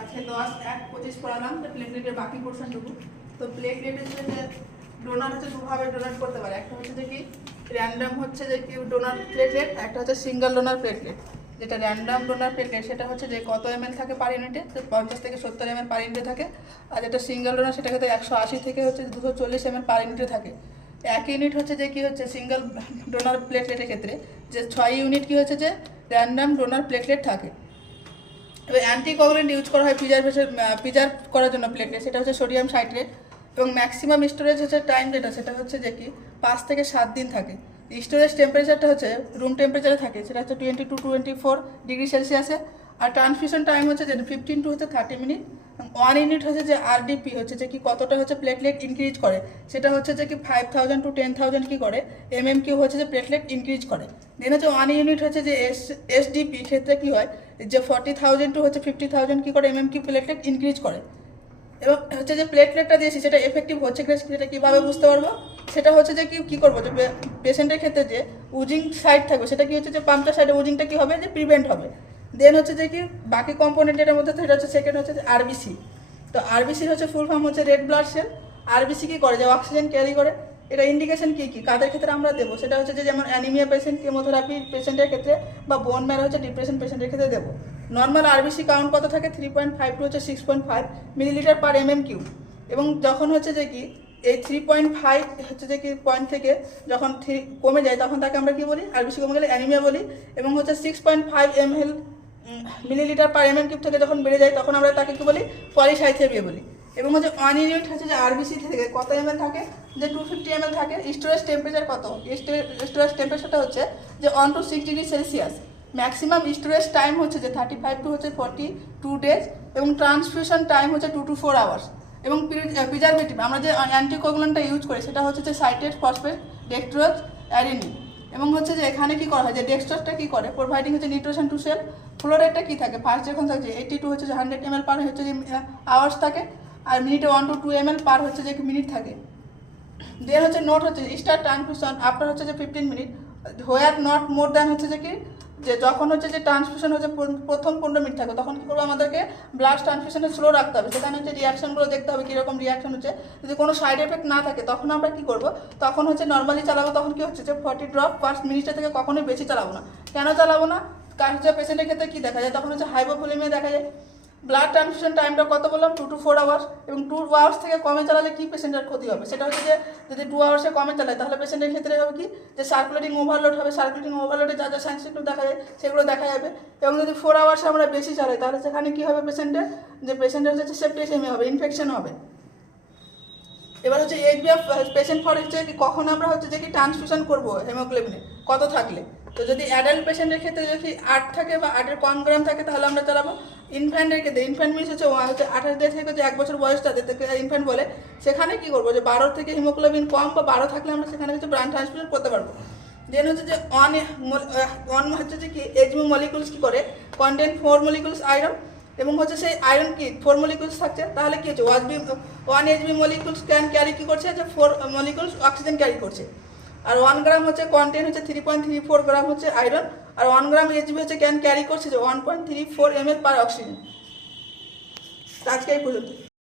আজকে 10-1-25 পড়ালাম তো প্লেটলেটের বাকি পোর্শনটুকু। তো প্লেটলেটের যে ডোনার হচ্ছে দুভাবে ডোনার করতে পারে, একটা হচ্ছে যে কি র্যান্ডাম হচ্ছে যে কি ডোনার প্লেটলেট, একটা হচ্ছে সিঙ্গেল ডোনার প্লেটলেট। যেটা র্যান্ডাম ডোনার প্লেটলেট সেটা হচ্ছে যে কত এমএল থাকে পার ইউনিটে, 50 থেকে 70 এমএল পার ইউনিটে থাকে। আর যেটা সিঙ্গেল ডোনার সেটা ক্ষেত্রে 180 থেকে হচ্ছে 240 এমএল পার ইউনিটে থাকে। 1 ইউনিট হচ্ছে যে কি হচ্ছে সিঙ্গেল ডোনার প্লেটলেটের ক্ষেত্রে যে 6 ইউনিট কি হচ্ছে যে র্যান্ডাম ডোনার প্লেটলেট থাকে। এবার অ্যান্টিকোয়াগুলেন্ট ইউজ করা হয় প্রিজার্ভ করার জন্য প্লেটলেট, সেটা হচ্ছে সোডিয়াম সাইট্রেট। এবং ম্যাক্সিমাম স্টোরেজ হচ্ছে টাইম সেটা হচ্ছে যে কি 5 থেকে 7 দিন থাকে। স্টোরেজ টেম্পারেচারটা হচ্ছে রুম টেম্পারেচারে থাকে, সেটা হচ্ছে 20 to 24 ডিগ্রি সেলসিয়াসে। আর ট্রান্সফিউশন টাইম হচ্ছে যে 15 to 30 মিনিট। 1 ইউনিট হচ্ছে যে আরডিপি হচ্ছে যে কি কতটা হচ্ছে প্লেটলেট ইনক্রিজ করে, সেটা হচ্ছে যে কি 5000 to 10,000 কি করে এমএমকিউ হচ্ছে যে প্লেটলেট ইনক্রিজ করে। দেন হচ্ছে 1 ইউনিট হচ্ছে যে এসডিপি ক্ষেত্রে কি হয় যে 40,000 to হচ্ছে 50,000 কি করে এমএমকিউ প্লেটলেট ইনক্রিজ করে। এবং হচ্ছে যে প্লেটলেটটা দিয়েছি সেটা এফেক্টিভ হচ্ছে কি সেটা কীভাবে বুঝতে পারবো, সেটা হচ্ছে যে কী করবো যে পেশেন্টের ক্ষেত্রে যে উজিং সাইড থাকবে সেটা কি হচ্ছে যে পাম্পটার সাইডে উজিংটা কী হবে যে প্রিভেন্ট হবে। দেন হচ্ছে যে কি বাকি কম্পোনেন্ট যেটার মধ্যে সেটা হচ্ছে সেকেন্ড হচ্ছে যে আরবিসি। তো আরবিসির হচ্ছে ফুল ফর্ম হচ্ছে রেড ব্লাড সেল। আরবিসি কী করে যে অক্সিজেন ক্যারি করে। এটা ইন্ডিকেশন কী কী কাদের ক্ষেত্রে আমরা দেবো, সেটা হচ্ছে যে যেমন অ্যানিমিয়া পেশেন্ট, কেমোথেরাপি পেশেন্টের ক্ষেত্রে, বা বোন ম্যারো হচ্ছে ডিপ্রেশন পেশেন্টের ক্ষেত্রে দেবো। নর্মাল আরবিসি কাউন্ট কত থাকে 3.5 টু হচ্ছে 6.5 মিলিলিটার পার এমএমকিউ। এবং যখন হচ্ছে যে কি এই 3.5 হচ্ছে যে কি পয়েন্ট থেকে যখন কমে যায় তখন তাকে আমরা কি বলি আরবিসি কমে গেলে অ্যানিমিয়া বলি। এবং হচ্ছে 6.5 ml মিলিলিটার পার এমএমকিউ থেকে যখন বেড়ে যায় তখন আমরা তাকে কি বলি পলিসাইথেমিয়া বলি। এবং হচ্ছে 1 ইউনিট হচ্ছে যে আরবিসি থেকে কত এমএল থাকে যে 250 ml থাকে। স্টোরেজ টেম্পারেচার কত, স্টোরেজ টেম্পারেচারটা হচ্ছে যে 1 to 6 degree Celsius. Maximum storage time হচ্ছে যে 35 to হচ্ছে 42 ডেজ। এবং ট্রান্সফিউশন টাইম হচ্ছে 2 to 4 আওয়ার্স। এবং প্রিজারভেটিভ আমরা যে অ্যান্টিকোগুলেন্টটা ইউজ করি সেটা হচ্ছে যে সাইট্রেট, ফসফেট, ডেক্সট্রোজ, অ্যারিনিন। এবং হচ্ছে যে এখানে কি করা হয় যে ডেক্সট্রোজটা কি করে প্রোভাইডিং হচ্ছে নিউট্রিশন টু সেল। ফ্লোরাইডটা কি থাকে ফার্স্ট যখন থাকছে 82 হচ্ছে যে 100 ml পার হচ্ছে যে আওয়ার্স থাকে। আর মিনিটে 1 to 2 ml পার হচ্ছে যে মিনিট থাকে। দেন হচ্ছে নোট হচ্ছে স্টার ট্রান্সফিউশন আফটার হচ্ছে যে 15 minute, where not more than হচ্ছে যে কি যে যখন হচ্ছে যে ট্রান্সফিউশন হচ্ছে প্রথম 15 মিনিট থাকবে তখন কী করবো আমাদেরকে ব্লাড ট্রান্সফিউশনে স্লো রাখতে হবে। সেখানে হচ্ছে রিয়াকশনগুলো দেখতে হবে কীরকম রিয়াকশন হচ্ছে। যদি কোনো সাইড এফেক্ট না থাকে তখন আমরা কী করবো, তখন হচ্ছে নর্মালি চালাবো। তখন কি হচ্ছে যে 40 ড্রপ পার মিনিটের থেকে কখনোই বেশি চালাবো না। কেন চালাবো না, কারণ হচ্ছে পেশেন্টের ক্ষেত্রে কী দেখা যায় তখন হচ্ছে হাইপোভলিমিয়া দেখা যায়। ব্লাড ট্রান্সফিউশন টাইমটা কত বললাম 2 to 4 আওয়ার্স। এবং 2 আওয়ার্স থেকে কমে চালালে কি পেশেন্টের ক্ষতি হবে, সেটা হচ্ছে যে যদি 2 আওয়ার্সে কমে চালায় তাহলে পেশেন্টের ক্ষেত্রে হবে কি যে সার্কুলেটিং ওভারলোড হবে। সার্কুলেটিং ওভারলোডে যা যা সাইন সিম্পটম দেখা যায় সেগুলো দেখা যাবে। এবং যদি 4 আওয়ার্সে আমরা বেশি চালাই তাহলে সেখানে কী হবে পেশেন্টের হচ্ছে সেপ্টিসেমিয়া হবে, ইনফেকশন হবে। এবার হচ্ছে এইচবিএফ পেশেন্ট ফর হচ্ছে কখন আমরা হচ্ছে যে কি ট্রান্সফিউশন করবো হেমোগ্লোবিনে কত থাকলে। তো যদি অ্যাডাল্ট পেশেন্টের ক্ষেত্রে যদি 8 থাকে বা 8-এর কম গ্রাম থাকে তাহলে আমরা চালাবো। ইনফ্যান্টের ক্ষেত্রে ইনফ্যান্ট মিনস হচ্ছে 28 ডে থেকে যে 1 বছর বয়স তাদেরকে ইনফ্যান্ট বলে, সেখানে কী করবো যে 12 থেকে হিমোগ্লোবিন কম বা 12 থাকলে আমরা সেখানে হচ্ছে ব্লাড ট্রান্সফিউশন করতে পারবো। দেন হচ্ছে যে অন হচ্ছে যে কি এইচবি মলিকুলস কী করে কন্টেন্ট 4 মলিকুলস আয়রন। এবং হচ্ছে সেই আয়রন কি 4 মলিকুলস থাকছে তাহলে কি হচ্ছে 1 এইচবি মলিকুলস ক্যান ক্যারি কী করছে যে 4 মলিকুলস অক্সিজেন ক্যারি করছে। আর 1 গ্রাম হচ্ছে কন্টেন্ট হচ্ছে 3.34 গ্রাম হচ্ছে আয়রন। আর 1 গ্রাম এইচবি হচ্ছে ক্যান ক্যারি করছে যে 1.34 ml পার অক্সিজেন। আজকে এই পর্যন্ত।